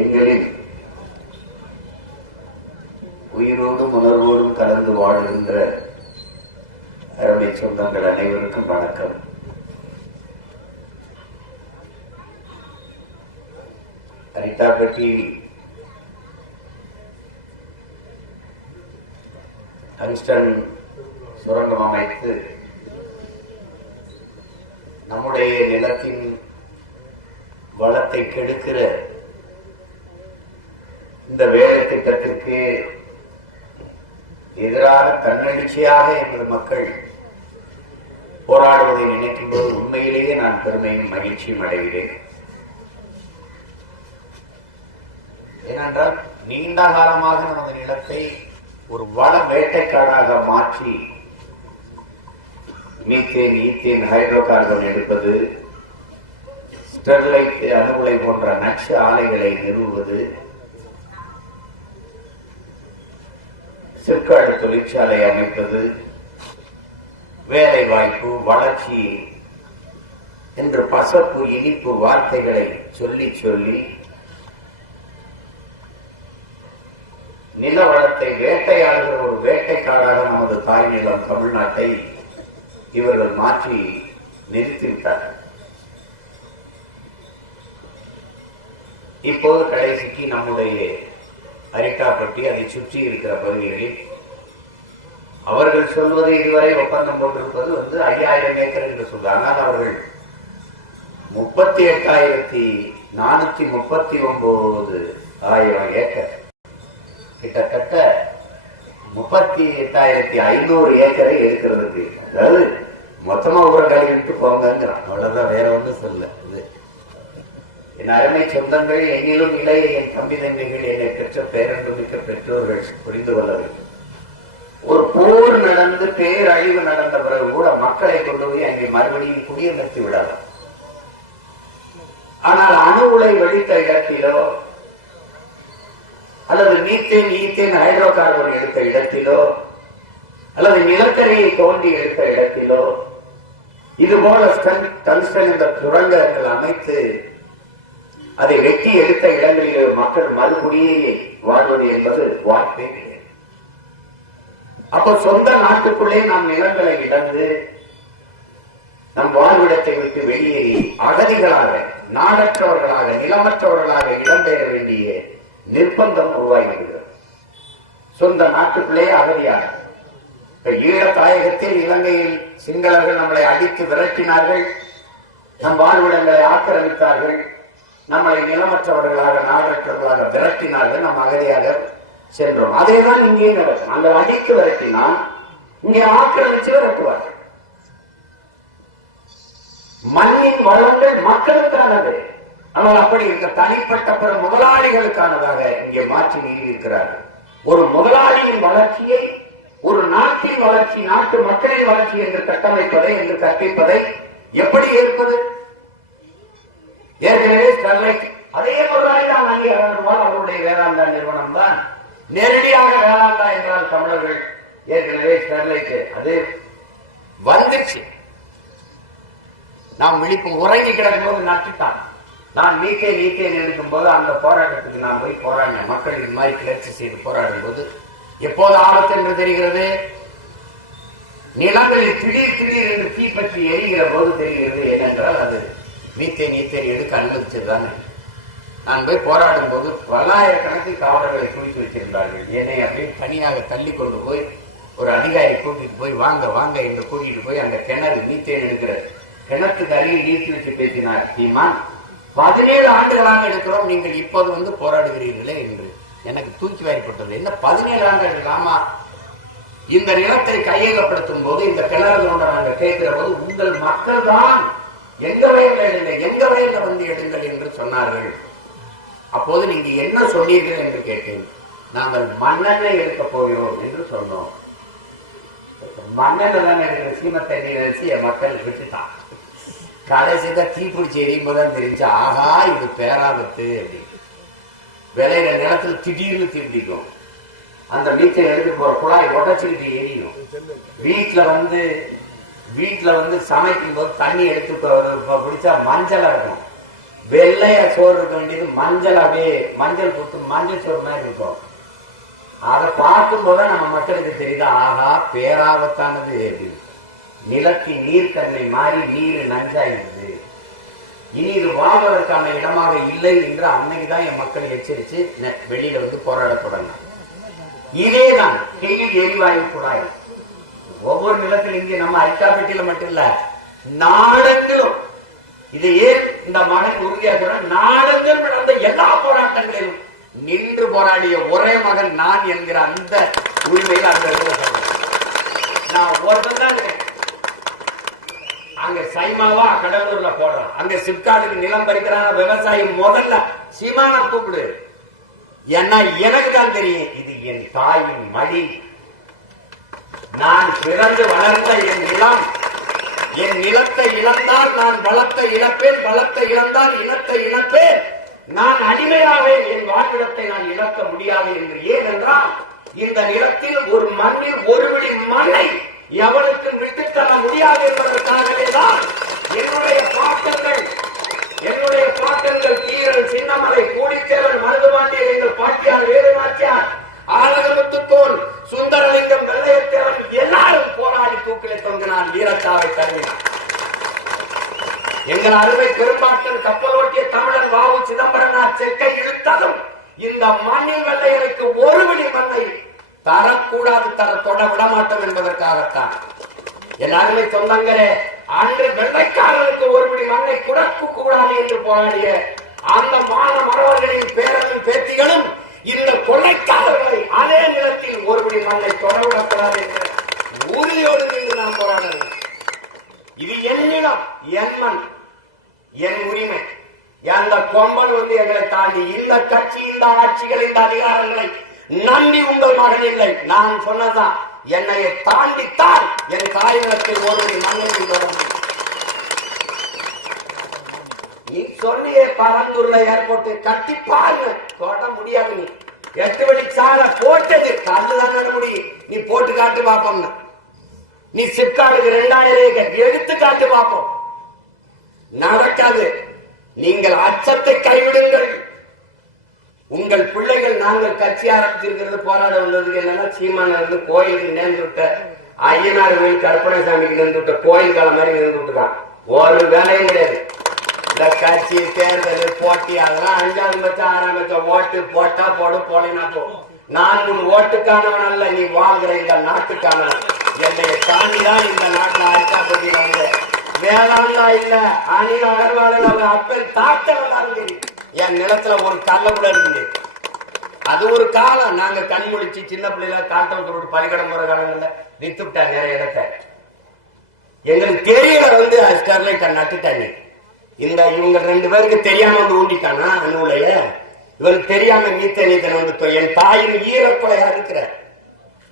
எங்களில் உயிரோடும் உணர்வோடும் கலந்து வாழ்கின்ற அருமை சொந்தங்கள் அனைவருக்கும் வணக்கம். அரிட்டாப்பட்டி டங்ஸ்டன் சுரங்கம் அமைத்து நம்முடைய நிலத்தின் வளத்தை கெடுக்கிற இந்த வேலை திட்டத்திற்கு எதிராக தன்னெழுச்சியாக எமது மக்கள் போராடுவதை நினைக்கும் போது உண்மையிலேயே நான் பெருமையும் மகிழ்ச்சியும் அடைகிறேன். ஏனென்றால் நீண்ட காலமாக நமது நிலத்தை ஒரு வள வேட்டைக்காடாக மாற்றி மீத்தேன், ஈத்தேன், ஹைட்ரோ கார்பன் எடுப்பது, ஸ்டெர்லைட், அணுகுலை போன்ற நச்சு ஆலைகளை நிறுவுவது, சிற்காடு தொழிற்சாலை அமைப்பது, வேலை வாய்ப்பு, வளர்ச்சி என்று பசப்பு இனிப்பு வார்த்தைகளை சொல்லி சொல்லி நில வளத்தை வேட்டையாடுகிற ஒரு வேட்டைக்காடாக நமது தாய் நிலம் தமிழ்நாட்டை இவர்கள் மாற்றி நிறுத்திவிட்டார்கள். இப்போது கடைசிக்கு நம்முடைய அரிட்டாப்பட்டி அதை சுற்றி இருக்கிற பகுதிகளில் அவர்கள் சொல்வது இதுவரை ஒப்பந்தம் போட்டிருப்பது 5000 ஏக்கர் என்று சொல்றாங்க. ஆனால் அவர்கள் 38,439 ஏக்கர், கிட்டத்தட்ட 38,500 ஏக்கரை எடுக்கிறதுக்கு, அதாவது மொத்தமா ஊரை கழுவிட்டு போங்கிறான். அவ்வளவுதான், வேற ஒன்றும் சொல்ல. என் அருமை சொந்தங்கள், என்னிலும் இளைய என் தம்பி தம்பிகள், என்னை பெற்ற பேரன்புமிக்க பெற்றோர்கள் புரிந்து கொள்ள வேண்டும். ஒரு போர் நடந்து பேரழிவு நடந்த பிறகு கூட மக்களை கொண்டு போய் அங்கே மறுபடியும் குடியமர்த்தி விடலாம். ஆனால் அணு உலை வெடித்த இடத்திலோ அல்லது மீத்தேன், ஈத்தேன், ஹைட்ரோ கார்பன் எடுத்த இடத்திலோ அல்லது நிலக்கரியை தோண்டி எடுத்த இடத்திலோ இதுபோல டங்ஸ்டன் என்ற சுரங்கங்கள் அமைத்து அதை வெட்டி எடுத்த இடங்களில் மக்கள் மறுபடியே வாழ்வது என்பது வாய்ப்பே கிடையாது. அப்போ சொந்த நாட்டுக்குள்ளே நாம் நிலங்களை இழந்து நம் வாழ்விடத்தை விட்டு வெளியேறி அகதிகளாக, நாடற்றவர்களாக, நிலமற்றவர்களாக இடம்பெற வேண்டிய நிர்பந்தம் உருவாகிவிடுகிறது. சொந்த நாட்டுக்குள்ளே அகதியாக ஈழ தாயகத்தில் இலங்கையில் சிங்களர்கள் நம்மளை அடித்து விரட்டினார்கள், நம் வாழ்விடங்களை ஆக்கிரமித்தார்கள், நம்மளை நிலமற்றவர்களாக, நாடற்றவர்களாக விரட்டினார்கள், நம் அகதியாக சென்றோம். அதேதான் இங்கே நடக்கும். அங்க அடித்து விரட்டினால் இங்கே ஆக்கிரமிச்சு விரட்டுவார்கள். மண்ணின் வளங்கள் மக்களுக்கானது, ஆனால் அப்படி இருக்க தனிப்பட்ட பிற முதலாளிகளுக்கானதாக இங்கே மாற்றி நீடிக்கிறார்கள். ஒரு முதலாளியின் வளர்ச்சியை, ஒரு நாட்டின் வளர்ச்சி, நாட்டு மக்களின் வளர்ச்சி என்று கட்டமைப்பதை, என்று கற்பிப்பதை எப்படி ஏற்பது? ஏற்கனவே ஸ்டெர்லைட் அதே முதலாளி தான் அங்கீகாரம், அவருடைய வேதாந்தா நிறுவனம் தான். நேரடியாக வேதாந்தா என்றால் தமிழர்கள் ஏற்கனவே ஸ்டெர்லைட் அது வந்துச்சு. நாம் விழிப்பு உறங்கி கிடக்கும் போது நட்டுட்டான். நான் நீத்தேன் எடுக்கும் போது அந்த போராட்டத்துக்கு நான் போய் போராடினேன். மக்கள் இது மாதிரி கிளர்ச்சி செய்து போராடும் போது எப்போது ஆபத்து என்று தெரிகிறது? நிலங்களில் திடீர் என்று தீப்பற்றி எரிகிற போது தெரிகிறது. ஏனென்றால் அது மீத்தேன் எடுக்க அனுமதிச்சதுதானே. நான் போய் போராடும் போது பல்லாயிரக்கணக்கில் காவலர்களை குளித்து வச்சிருந்தார்கள். என்னை அப்படியே தனியாக தள்ளி கொண்டு போய் ஒரு அதிகாரி கூட்டிட்டு போய் வாங்க வாங்க என்று கூட்டிட்டு போய் அந்த கிணறு, மீத்தேன் எடுக்கிற கிணத்துக்கு அருகில் நீட்டி வச்சு பேசினார். சீமான், 17 ஆண்டுகளாக எடுக்கிறோம், நீங்கள் இப்போது போராடுகிறீர்களே என்று எனக்கு தூக்கி வாரிப்பட்டது. என்ன 17 ஆண்டுகள்? ஆமா, இந்த நிலத்தை கையகப்படுத்தும் போது, இந்த கிணறு நாங்கள் கேட்கிற போது உங்கள் மக்கள் தான் எங்க வயல்ல வந்து எடுங்கள் என்று சொன்னார்கள். அப்போது நீங்க என்ன சொன்னீர்கள் என்று கேட்டேன். நாங்கள் மண்ணெண்ணெய் எடுக்க போகிறோம் என்று சொன்னோம். மண்ணெண்ணெய் தான் எடுக்கிற சீம தண்ணீர் அரிசி மக்கள் விட்டுட்டான். கடைசியாக தீப்பிடிச்சி எரியும் போதுதான் தெரிஞ்சு, ஆகா இது பேராபத்து அப்படின்னு. விளையிற நிலத்தில் திடீர்னு தீப்பிடிக்கும். அந்த மீச்சல் எடுத்து போற குழாய் உடச்சுக்கிட்டு எரியும். வீட்டுல வந்து சமைக்கும் போது தண்ணி எடுத்து பிடிச்சா மஞ்சளா இருக்கும். வெள்ளைய சோறு இருக்க வேண்டியது மஞ்சளாவே, மஞ்சள் போட்டு மஞ்சள் சோறு மாதிரி இருக்கும். அதை பார்க்கும் போது நம்ம மக்களுக்கு தெரியுது, ஆகா பேராபத்தானது அப்படின்னு. நிலத்தின் நீர்த்தன்மை மாறி நீர் நஞ்சாயிருது, இனி இது வாழ்வதற்கான இடமாக இல்லை என்று அன்னைக்குதான் என் மக்கள் எச்சரிச்சு வெளியில வந்து போராட தொடங்க. இதேதான் கெயில் எரிவாயு குழாய் ஒவ்வொரு நிலத்திலும், இங்கே நம்ம அரிக்காப்பட்டியில மட்டும் இல்ல, நாடெங்கிலும். இது ஏன் இந்த மகன் உறுதியாக சொல்ற, நாடெங்கிலும் நடந்த எல்லா போராட்டங்களிலும் நின்று போராடிய ஒரே மகன் நான் என்கிற அந்த உரிமையில் அந்த இடத்துல சொல்றேன். நான் ஒருத்தன் தான் அங்க சைமாவா கடலூர்ல போடுறான், அங்க சிப்காடுக்கு நிலம் பறிக்கிறான விவசாயி முதல்ல சீமான கூப்பிடு. ஏன்னா எனக்கு தான் தெரியும், இது என் தாயின் மடி, நான் பிறந்து வளர்ந்த என் நிலம். என் நிலத்தை இழந்தால் நான் பலத்தை இழப்பேன், பலத்தை இழந்தால் இனத்தை இழப்பேன், நான் அடிமையாவே என் வாழ்விடத்தை நான் இழக்க முடியாது என்று. ஏனென்றால் இந்த நிலத்தில் ஒரு மண்ணில் ஒரு விடி மண்ணை எவனுக்கு விட்டுத்தர முடியாது என்பதற்காகவேதான் என்னுடைய பாட்டங்கள் தீரன், சின்னமலை, கூலித்தேவன், மருதுபாண்டியன், எங்கள் பாட்டியார், வேலுநாச்சியார், ஆலகமுத்துக்கோன், சுந்தரலிங்கம், வெள்ளையத்தேவன் எல்லாரும் போராடி தூக்கிலே தொங்கினான், வீரச்சாவை தருவினார். எங்கள் அறுவை பெரும்பாட்டன் கப்பல் ஓட்டிய தமிழன் வாவு சிதம்பரனார் செக்கை இழுத்ததும் இந்த மண்ணில் வெள்ளையருக்கு ஒரு விடி மண்ணை தரக்கூடாது, தர தொட விடமாட்டோம் என்பதற்காகத்தான். எல்லாருமே சொந்தங்களே, அன்று வெள்ளைக்காரர்களுக்கு ஒருபடி மண்ணை குடக்கு கூடாது என்று போராடிய அந்த மாணவர்களின் பேரனும் பேத்திகளும் இந்த கொள்ளைக்காரர்களை அதே நிலத்தில் ஒருபடி மண்ணை தொடரக்கூடாது என்ற உறுதியோடு நின்று நாம் போராடணும். இது என் நிலம், என் மண், என் உரிமை. அந்த கொம்பன் வந்து எங்களை தாண்டி இந்த கட்சி, இந்த ஆட்சிகள், இந்த அதிகாரங்களை நம்பி உங்கள் மகன் இல்லை. நான் சொன்னதான், என்னை தாண்டித்தான் என் தாயகத்தில் ஒருவரை மண்ணை தொடர்ந்து. நீ சொன்னியே பரந்தூர்ல ஏர்போர்ட் கட்டி பாருங்க, தொட முடியாது. நீ 8 வழி சாலை போட்டது கல்லுதான் முடியும், நீ போட்டு காட்டு பார்ப்போம். நீ சிப்காடுக்கு 2000 ஏக்கர் எடுத்து காட்டு பார்ப்போம், நடக்காது. நீங்கள் அச்சத்தை கைவிடுங்கள். உங்கள் பிள்ளைகள் நாங்கள் கட்சி ஆரம்பிச்சிருக்கிறது போராட வந்ததுக்கு என்னன்னா, சீமான இருந்து கோயிலுக்கு நேர்ந்து விட்ட ஐயனார் கோயில், கற்பனை சாமிக்கு நேர்ந்து விட்ட கோயில் காலம் மாதிரி நேர்ந்து விட்டுருக்கான். ஒரு வேலையும் கிடையாது. இந்த கட்சி, தேர்தல், போட்டி அதெல்லாம் 5வது பட்சம் 6ஆம் பட்சம் ஓட்டு போட்டா போடு, போலினா போ. நான் உன் ஓட்டுக்கானவன் அல்ல, நீ வாழ்கிற இந்த நாட்டுக்கானவன். என்னை தாண்டிதான் இந்த நாட்டில் அரிக்காப்பட்டியில வந்து வேளாண்னா இல்ல, அணில் அகர்வாளர் அப்பேல் தாக்கலாம் சரி. என் நிலத்துல ஒரு கல்ல கூட இருக்குது. அது ஒரு காலம். நாங்க கண் முழிச்சு சின்ன பிள்ளைல காட்டம் சொல்லிட்டு பள்ளிக்கடம் போற காலங்கள்ல வித்துட்டா நிறைய இடத்த. எங்களுக்கு தெரியல வந்து ஸ்டெர்லைட் நட்டுட்டாங்க. இந்த இவங்க 2 பேருக்கு தெரியாம வந்து ஊண்டிட்டானா அண்ணுலைய, இவருக்கு தெரியாம மீத்தேன் வந்து என் தாயின் ஈரப்படையா இருக்கிற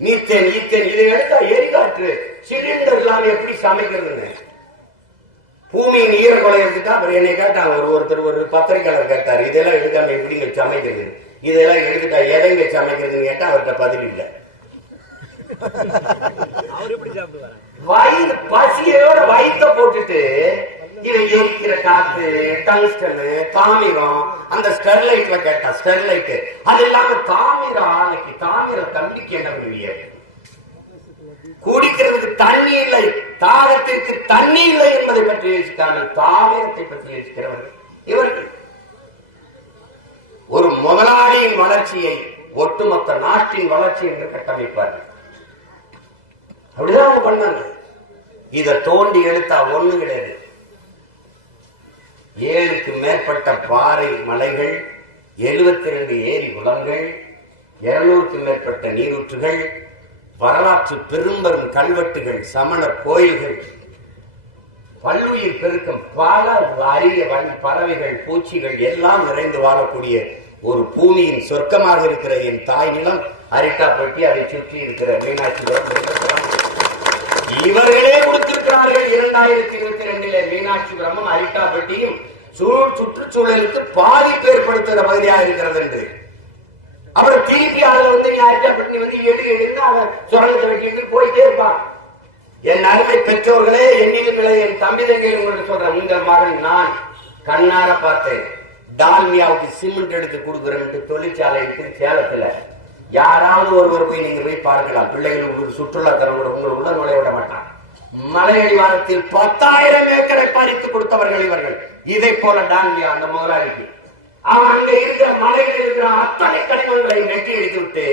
மீத்தேன் ஈத்தேன் இதை எடுத்தா எரிகாற்று சிலிண்டர் இல்லாம எப்படி சமைக்கிறதுன்னு பூமியின் ஈரக்கொலை எடுத்துட்டா. அப்புறம் என்னை கேட்டாங்க, ஒருத்தர் ஒரு பத்திரிகையாளர் கேட்டார், இதெல்லாம் எடுக்காம எப்படிங்க சமைக்கிறது, இதெல்லாம் எடுத்துட்டா எதைங்க சமைக்கிறதுன்னு கேட்டா அவர்கிட்ட பதில் இல்லை. வயிறு பசியோட வயிற்ற போட்டுட்டு இதை எரிக்கிற காத்து, டங்ஸ்டன், தாமிரம், அந்த ஸ்டெர்லைட்ல கேட்டா ஸ்டெர்லைட் அது இல்லாம தாமிரம், ஆலைக்கு தாமிர தம்பிக்கு என்ன பண்ணுவீங்க? குடிக்கிறதுக்கு தண்ணி இல்லை, தாகத்திற்கு தண்ணி இல்லை என்பதை பற்றி யோசிக்காமல் தாமிரத்தை பற்றி யோசிக்கிறவர்கள் இவர்கள். ஒரு முதலாளியின் வளர்ச்சியை ஒட்டுமொத்த நாட்டின் வளர்ச்சி என்று கட்டமைப்பார்கள். அப்படிதான் பண்ணாங்க. இதை தோண்டி எடுத்தா ஒண்ணு கிடையாது. 7க்கு மேற்பட்ட பாறை மலைகள், 72 ஏரி குளங்கள், 200க்கு மேற்பட்ட நீரூற்றுகள், வரலாற்று பெரும்பெரும் கல்வெட்டுகள், சமணர் கோயில்கள், பல்லுயிர் பெருக்கம், பல அரிய பறவைகள், பூச்சிகள் எல்லாம் நிறைந்து வாழக்கூடிய ஒரு பூமியின் சொர்க்கமாக இருக்கிற என் தாய் நிலம் அரிக்காப்பட்டி, அதை சுற்றி இருக்கிற மீனாட்சிபுரம். இவர்களே கொடுத்திருக்கிறார்கள் 2022 மீனாட்சிபுரமும் அரிக்காப்பட்டியும் சுற்றுச்சூழலுக்கு பாதிப்பு ஏற்படுத்துகிற பகுதியாக இருக்கிறது என்று. அப்புறம் திருப்பி அதுல வந்து நீ அரிக்காப்பட்டி வந்து எடுத்து அவன் சுரங்கத்தை வெட்டிட்டு போயிட்டே இருப்பான். என் அருமை பெற்றோர்களே, என்னிலும் இல்லை, என் தம்பி தங்கையில் உங்களுக்கு சொல்றேன், உங்கள் மகன் நான் கண்ணார பார்த்தேன். டால்மியாவுக்கு சிமெண்ட் எடுத்து கொடுக்குறேன் தொழிற்சாலை இருக்கு சேலத்துல. யாராவது ஒருவர் போய் நீங்க போய் பார்க்கலாம். பிள்ளைகள் உங்களுக்கு சுற்றுலா தரம் கூட உங்களை உள்ள நுழைய விட மாட்டான். மலையடிவாரத்தில் 10,000 ஏக்கரை பறித்து கொடுத்தவர்கள் இவர்கள். இதை போல டால்மியா அந்த முதலாளிக்கு அவன் அங்க இருக்கிற மலையில் இருக்கிற அத்தனை கனிமங்களை வெட்டி எடுத்து விட்டு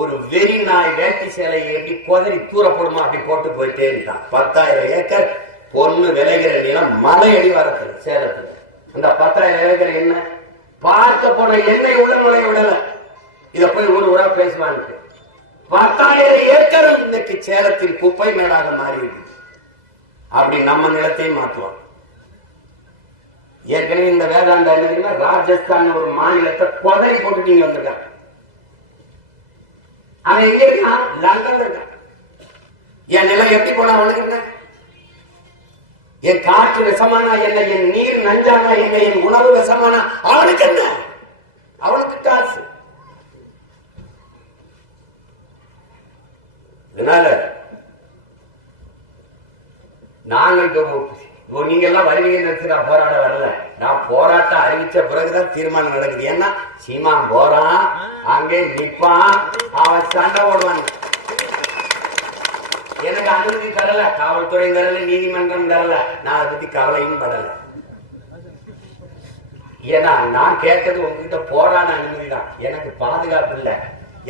ஒரு வெறி நாய் வேட்டி சேலையை எப்படி கொதறி தூரப்படுமா அப்படி போட்டு போயிட்டே இருந்தான். 10,000 ஏக்கர் பொண்ணு விளைகிற நிலம் மலையடிவாரத்தில் சேலத்துல. அந்த 10,000 ஏக்கர் என்ன பார்க்க போன எண்ணெய் உள்ள நுழைய விடல. இத போய் ஒரு ஊரா பேசுவாங்க. 10,000 ஏக்கரும் இன்னைக்கு சேலத்தில் குப்பை மேடாக மாறி இருக்கு. அப்படி நம்ம நிலத்தையும் மாற்றுவோம். ஏற்கனவே இந்த வேதாந்தா என்ன ராஜஸ்தான் ஒரு மாநிலத்தை கொதறி போட்டு நீங்க வந்திருக்காங்க. அவன் எங்க இருக்கான்? லண்டன்ல இருக்கான். என் நிலம் எப்படி போனா அவனுக்கு என்ன? என் காற்று விஷமானா என்ன? என் நீர் நஞ்சானா என்ன? என் உணவு விஷமானா அவனுக்கு என்ன? அவனுக்கு காசு. இதனால நாங்கள் நீங்க எல்லாம் வருவீங்கன்னு நான் போராட வரல. நான் போராட்டம் அறிவிச்ச பிறகுதான் தீர்மானம் நடக்குது. ஏன்னா சீமா போறான், அங்கே நிப்பான், அவன் சண்டை போடுவான். எனக்கு அனுமதி தரல, காவல்துறை தரல, நீதிமன்றம் தரல. நான் அதை பத்தி கவலையும் படல. ஏன்னா நான் கேட்டது உங்ககிட்ட போராட அனுமதி தான். எனக்கு பாதுகாப்பு இல்லை.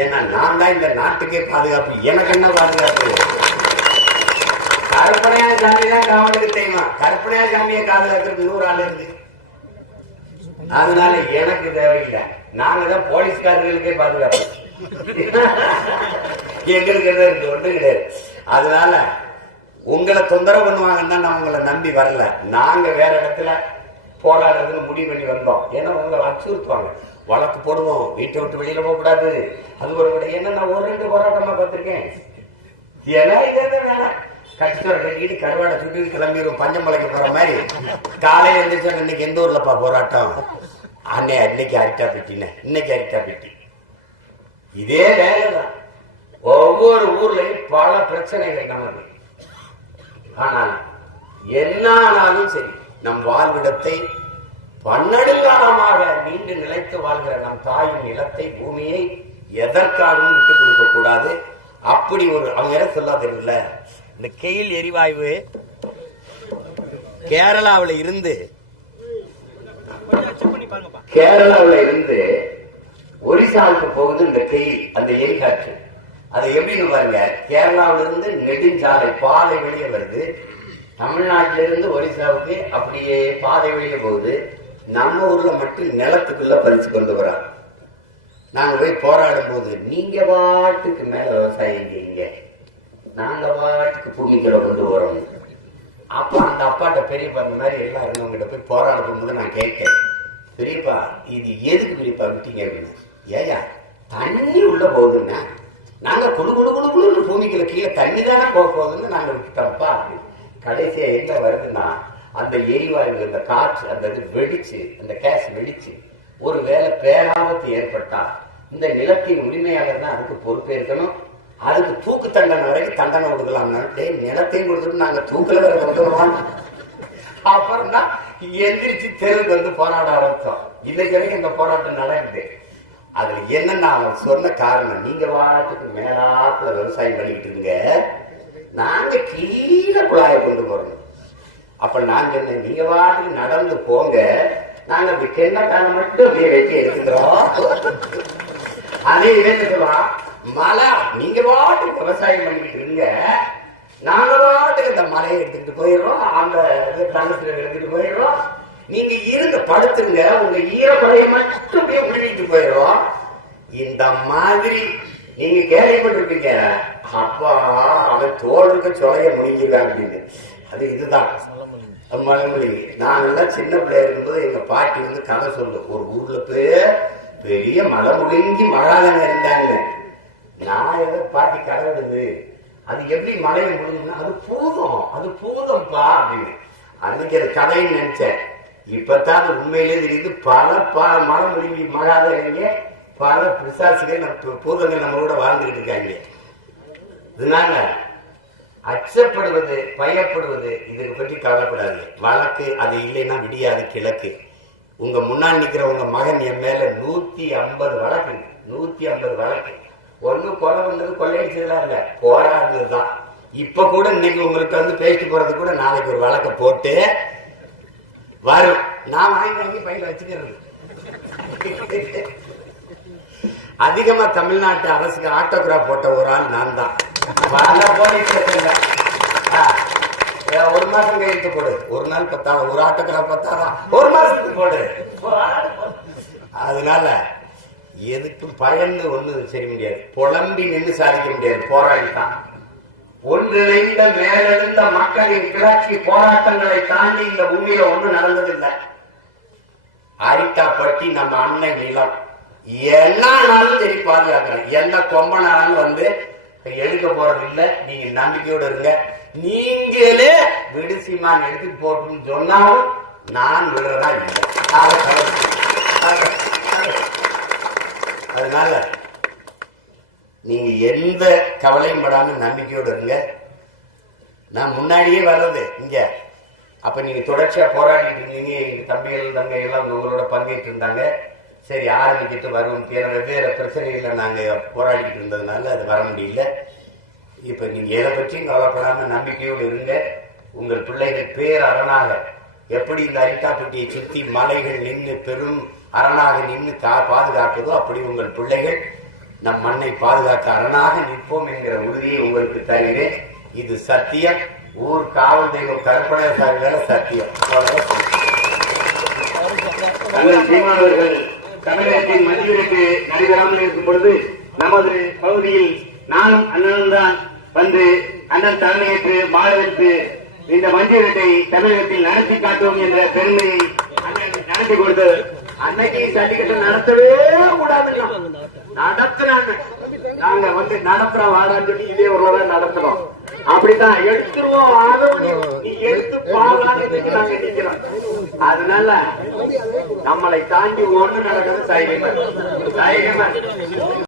ஏன்னா நான் தான் இந்த நாட்டுக்கே பாதுகாப்பு. எனக்கு என்ன பாதுகாப்பு? கற்பனையா சாமி தான் காவலுக்கு தெரியுமா? கற்பனையா சாமியை காதுகாக்கிறதுக்கு 100 ஆள் இருக்கு. அதனால எனக்கு தேவையில்லை. நாங்க தான் போலீஸ்காரர்களுக்கே பாதுகாப்பு. எங்களுக்கு இருக்கு ஒன்றும் கிடையாது. அதனால உங்களை தொந்தரவு பண்ணுவாங்கன்னு தான் நான் உங்களை நம்பி வரல. நாங்க வேற இடத்துல போராடுறதுன்னு முடிவு பண்ணி வந்தோம். ஏன்னா உங்களை அச்சுறுத்துவாங்க, வழக்கு போடுவோம், வீட்டை விட்டு வெளியில போக கூடாது. அது ஒரு விட. ஏன்னா நான் 1-2 போராட்டமா பார்த்திருக்கேன். ஏன்னா இதே வேணாம், கட்டிச்சோரை கட்டிக்கிட்டு கருவாடை சுட்டு கிளம்பிடுவோம். பஞ்சமலைக்கு போற மாதிரி காலையில எழுந்திரிச்சோம். இன்னைக்கு எந்த ஊர்லப்பா போராட்டம்? இன்னைக்கு அரிட்டா பெட்டின, இன்னைக்கு அரிட்டா பெட்டி. இதே வேலைதான். ஒவ்வொரு ஊர்லயும் பல பிரச்சனைகள் நமக்கு. ஆனால் என்ன ஆனாலும் சரி, நம் வாழ்விடத்தை பன்னெடுங்காலமாக நீண்டு நிலைத்து வாழ்கிற நம் தாயின் நிலத்தை, பூமியை எதற்காகவும் விட்டுக் கொடுக்க கூடாது. அப்படி ஒரு அவங்க என்ன சொல்லாதில்ல, இந்த கெயில் எரிவாயு கேரளாவில இருந்து ஒரிசாவுக்கு போகுது. இந்த கெயில் அந்த எரிகாற்று அதை எப்படின்னு பாருங்க. கேரளாவில இருந்து நெடுஞ்சாலை பாதை வெளியே வருது. தமிழ்நாட்டில இருந்து ஒரிசாவுக்கு அப்படியே பாதை வெளியே போகுது. நம்ம ஊர்ல மட்டும் நிலத்துக்குள்ள பறிச்சு கொண்டு வராங்க. நாங்க போய் போராடும் போது நீங்க பாட்டுக்கு மேல விவசாயம் செய்யுங்க, நாங்க பாட்டுக்கு பூமிக்குள்ள கொண்டு வரோம். அப்ப அந்த அப்பாட்ட பெரியப்பா இந்த மாதிரி எல்லாம் இருந்தவங்கிட்ட போய் போராட போகும்போது நான் கேட்கேன், பெரியப்பா இது எதுக்கு பெரியப்பா விட்டீங்க அப்படின்னு. ஏயா தண்ணி உள்ள போகுதுன்னா நாங்க குழு குழு குழு குழுன்னு பூமிக்குள்ள கீழே தண்ணி தானே போக போகுதுன்னு நாங்க விட்டுட்டோம்ப்பா அப்படின்னு. கடைசியா என்ன வருதுன்னா, அந்த எரிவாயு, அந்த காற்று, அந்த இது வெடிச்சு, அந்த கேஸ் வெடிச்சு ஒரு வேலை பேராபத்து ஏற்பட்டா இந்த நிலத்தின் உரிமையாளர் தான் அதுக்கு பொறுப்பேற்கணும். அதுக்கு தூக்கு தண்டனை வரைக்கும் தண்டனை கொடுக்கலாம். நிலத்தையும் கொடுத்துட்டு நாங்க தூக்குல வேற கொடுத்துருவோம். அப்புறம் தான் எந்திரிச்சு தெருவுக்கு வந்து போராட ஆரம்பிச்சோம். இன்னைக்கு வரைக்கும் இந்த போராட்டம் நடக்குது. அதுல என்னன்னா அவர் சொன்ன காரணம், நீங்க வாட்டுக்கு மேலாத்துல விவசாயம் பண்ணிக்கிட்டு இருங்க, நாங்க கீழே குழாயை கொண்டு போறோம். அப்ப நான் சொன்னேன், நீங்க வாட்டுக்கு நடந்து போங்க, நாங்க அப்படி கெண்ணக்கான மட்டும் அப்படியே வெட்டி எடுத்துக்கிறோம். அதே இவன் சொல்லுவான், மலை நீங்க பாட்டுக்கு விவசாயம் பண்ணிக்கிட்டு இருங்க, நாங்க பாட்டுக்கு இந்த மலையை எடுத்துக்கிட்டு போயிடுறோம், அந்த தங்கத்துல எடுத்துட்டு போயிடுறோம், நீங்க இருங்க படுத்துருங்க, உங்க ஈரப்படையை மட்டும் அப்படியே முடிவிட்டு போயிடும். இந்த மாதிரி நீங்க கேள்விப்பட்டிருப்பீங்க, அப்பா அவன் தோல் இருக்க சொலைய முடிஞ்சிருக்கான் அப்படின்னு. அது இதுதான் மலைமொழி. நாங்கெல்லாம் சின்ன பிள்ளையா இருக்கும்போது எங்க பாட்டி வந்து கதை சொல்லு, ஒரு ஊர்ல பெரிய மலை முழுங்கி மகாதன இருந்தாங்க. நான் ஏதோ பாட்டி கதை விடுது, அது எப்படி மலையை முடிஞ்சுன்னா அது பூதம்பா அப்படின்னு. அன்னைக்கு அது கதைன்னு நினைச்சேன். இப்பதான் அது உண்மையிலே தெரியுது. பல மலை முழுங்கி மகாதனங்க, பல பிசாசுகள் பூதங்கள் நம்ம கூட வாழ்ந்துகிட்டு இருக்காங்க. இதனால அச்சப்படுவது, பயப்படுவது, இதுக்கு பற்றி கவலைப்படாது. வழக்கு அது இல்லைன்னா விடியாது கிழக்கு. உங்க முன்னாடி நிக்கிற உங்க மகன் என் மேல 150 வழக்கு, 150 வழக்கு. ஒண்ணு கொலை பண்ணது, கொள்ளையடிச்சதுலாம் இல்ல, போராடுறதுதான். இப்ப கூட இன்னைக்கு உங்களுக்கு வந்து பேசிட்டு போறது கூட நாளைக்கு ஒரு வழக்க போட்டு வரும். நான் வாங்கி பையில வச்சுக்கிறது. அதிகமா தமிழ்நாட்டு அரசுக்கு ஆட்டோகிராஃப் போட்ட ஒரு ஆள் நான் தான். பல போலீஸ் ஒரு மாசம் கையெழுத்து போடு, ஒரு நாள் பத்தாத, ஒரு ஆட்டோகிராஃப் பத்தாதா, ஒரு மாசத்துக்கு போடு. அதனால எதுக்கும் பயந்து ஒண்ணு செய்ய முடியாது, புலம்பி நின்று சாதிக்க முடியாது, போராடித்தான். ஒன்றிணைந்த மேலெழுந்த மக்களின் கிளர்ச்சி போராட்டங்களை தாண்டி இந்த பூமியில ஒண்ணு நடந்ததில்லை. அரிட்டாப்பட்டி நம்ம அன்னை நிலம் என்னாலும் சரி பாதுகாக்கிறேன். எந்த கொம்பனாலும் வந்து எடுக்க போறது இல்லை. நீங்க நம்பிக்கையோட இருங்க. நீங்களே விடுசிமான் எடுத்து போட்டுன்னு சொன்னாலும் நான் விடுறதா இல்லை. அதனால நீங்க எந்த கவலையும் படாம நம்பிக்கையோடு இருங்க. நான் முன்னாடியே வர்றது இங்க, அப்ப நீங்க தொடர்ச்சியா போராடிட்டு இருந்தீங்க. எங்க தம்பிகள் தங்கை எல்லாம் உங்களோட பங்கேற்று இருந்தாங்க. சரி ஆரம்பிக்கிட்டு வரும், வெவ்வேறு பிரச்சனைகளை நாங்க போராடிட்டு இருந்ததுனால அது வர முடியல. இப்ப நீங்க எதை பற்றியும் கவலைப்படாம நம்பிக்கையோடு இருங்க. உங்கள் பிள்ளைகள் பேர் அரணாக, எப்படி இந்த அரிட்டாப்பட்டியை சுத்தி மலைகள் நின்று பெரும் அரணாக நின்று பாதுகாக்குதோ அப்படி உங்கள் பிள்ளைகள் நம் மண்ணை பாதுகாக்க அரணாக நிற்போம் என்கிற உறுதியை உங்களுக்கு தருகிறேன். இது சத்தியம். ஊர் காவல் தெய்வம் கற்பனை சார்பாக சத்தியம். சீமானவர்கள் தமிழகத்தின் மத்தியிற்கு நடைபெறாமல் இருக்கும் பொழுது நமது பகுதியில் நானும் அண்ணனும் தான் வந்து அண்ணன் தலைமையேற்று மாணவருக்கு இந்த மஞ்சளத்தை தமிழகத்தில் நடத்தி காட்டுவோம் என்ற பெருமையை அண்ணன் நடத்தி கொடுத்தது. அன்னைக்கு ஜல்லிக்கட்டு நடத்தவே கூடாது, நடத்துறாங்க. நாங்க வந்து நடத்துறோம் வாடான்னு சொல்லி இதே ஒரு நடத்துறோம். அப்படித்தான் எடுத்துருவோம். நீ எடுத்து பாலான்னு நாங்க நிக்கிறோம். அதனால நம்மளை தாண்டி ஒண்ணு நடக்கிறது தைரியமா